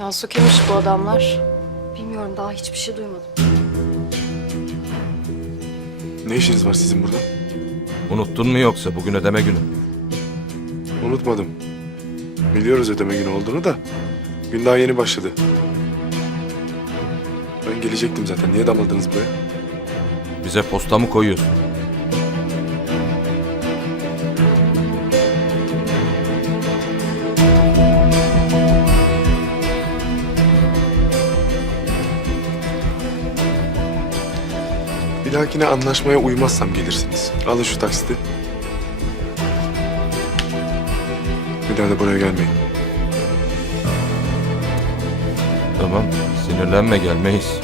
Cansu kimmiş bu adamlar? Bilmiyorum daha hiçbir şey duymadım. Ne işiniz var sizin burada? Unuttun mu yoksa bugün ödeme günü? Unutmadım. Biliyoruz ödeme günü olduğunu da. Gün daha yeni başladı. Ben gelecektim zaten. Niye damladınız buraya? Bize posta mı koyuyorsun? Bir dahakine anlaşmaya uymazsam gelirsiniz. Alın şu taksiti. Bir daha da buraya gelmeyin. Tamam, sinirlenme gelmeyiz.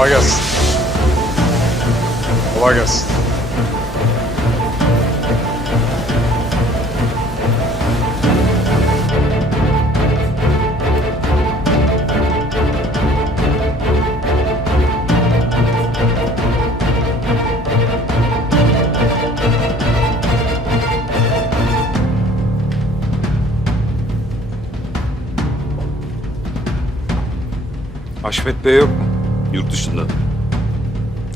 Kolay gelsin. Kolay gelsin. Haşmet Bey yok mu? Yurt dışında.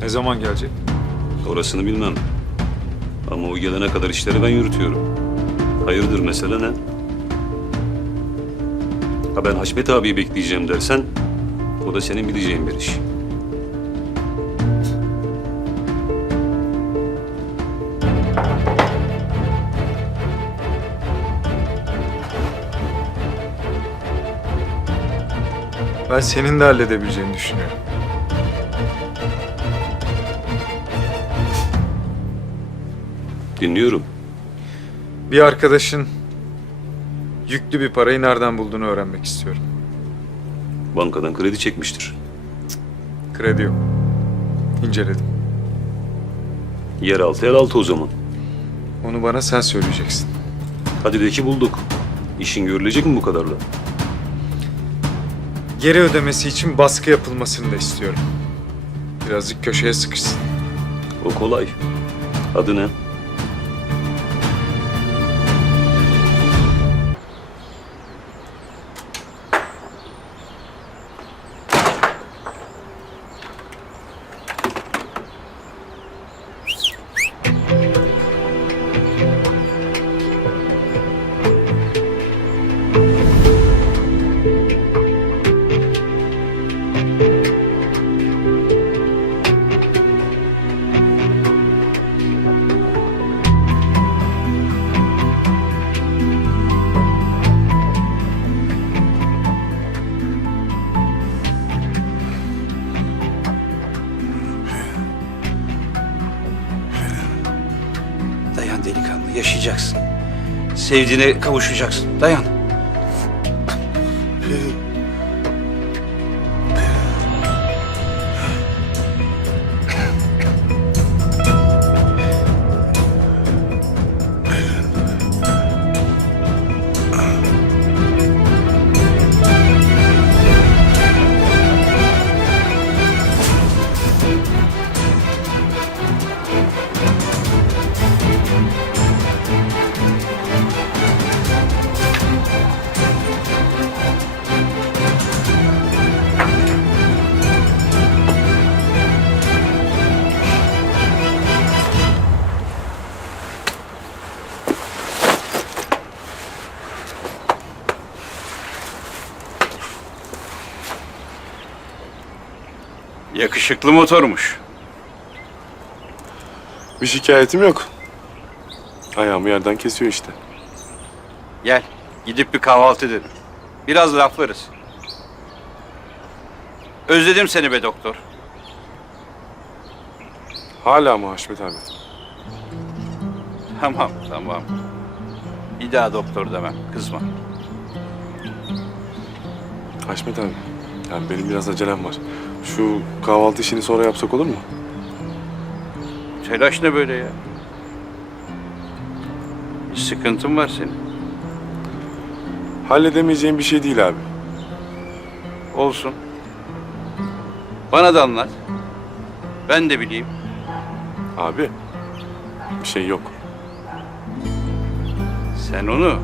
Ne zaman gelecek? Orasını bilmem. Ama o gelene kadar işleri ben yürütüyorum. Hayırdır mesele ne? Ha ben Haşmet abiyi bekleyeceğim dersen, o da senin bileceğin bir iş. Ben senin de halledebileceğini düşünüyorum. Dinliyorum. Bir arkadaşın yüklü bir parayı nereden bulduğunu öğrenmek istiyorum. Bankadan kredi çekmiştir. Kredi yok. İnceledim. Yeraltı el altı o zaman. Onu bana sen söyleyeceksin. Hadi de ki bulduk. İşin görülecek mi bu kadarla? Geri ödemesi için baskı yapılmasını da istiyorum. Birazcık köşeye sıkışsın. O kolay. Adı ne? Yaşayacaksın. Sevdiğine kavuşacaksın. Dayan. Işıklı motormuş. Bir şikayetim yok. Ayağımı yerden kesiyor işte. Gel, gidip bir kahvaltı edelim. Biraz laflarız. Özledim seni be doktor. Hala mı Haşmet abi? Tamam, tamam. Bir daha doktor demem, kızma. Haşmet abi. Yani benim biraz acelem var. Şu kahvaltı işini sonra yapsak olur mu? Telaş ne böyle ya? Bir sıkıntın var senin. Halledemeyeceğim bir şey değil abi. Olsun. Bana da anlat. Ben de bileyim. Abi. Bir şey yok. Sen onu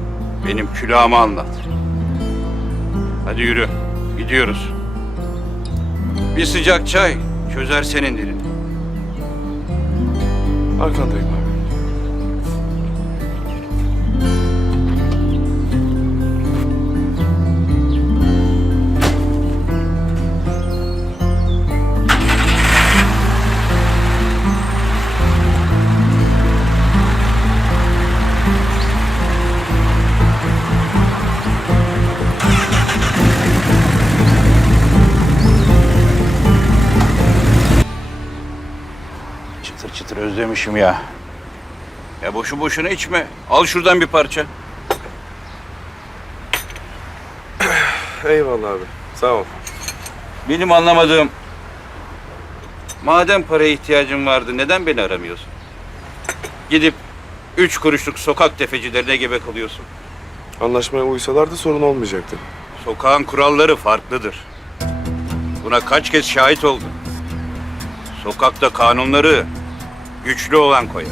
benim külahıma anlat. Hadi yürü. Gidiyoruz. Bir sıcak çay çözer senin dilini. Arkandayım abi. Çıtır özlemişim ya. Ya boşu boşuna içme. Al şuradan bir parça. Eyvallah abi. Sağ ol. Benim anlamadığım... Madem paraya ihtiyacın vardı neden beni aramıyorsun? Gidip üç kuruşluk sokak tefecilerine gebe kalıyorsun. Anlaşmaya uysalardı sorun olmayacaktı. Sokağın kuralları farklıdır. Buna kaç kez şahit oldum. Sokakta kanunları güçlü olan koyar.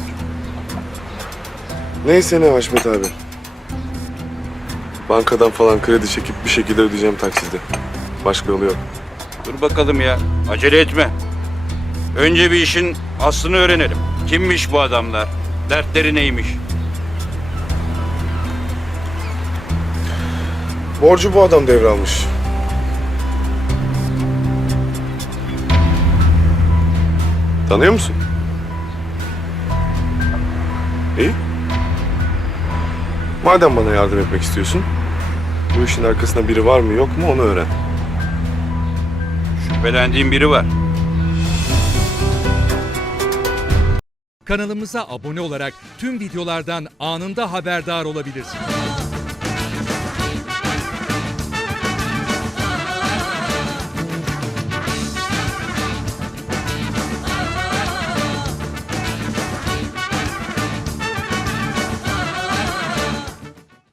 Neyse ne Haşmet abi. Bankadan falan kredi çekip bir şekilde ödeyeceğim taksidi. Başka yolu yok. Dur bakalım ya. Acele etme. Önce bir işin aslını öğrenelim. Kimmiş bu adamlar? Dertleri neymiş? Borcu bu adam devralmış. Tanıyor musun? İyi. Madem bana yardım etmek istiyorsun, bu işin arkasında biri var mı yok mu onu öğren. Şüphelendiğim biri var. Kanalımıza abone olarak tüm videolardan anında haberdar olabilirsiniz.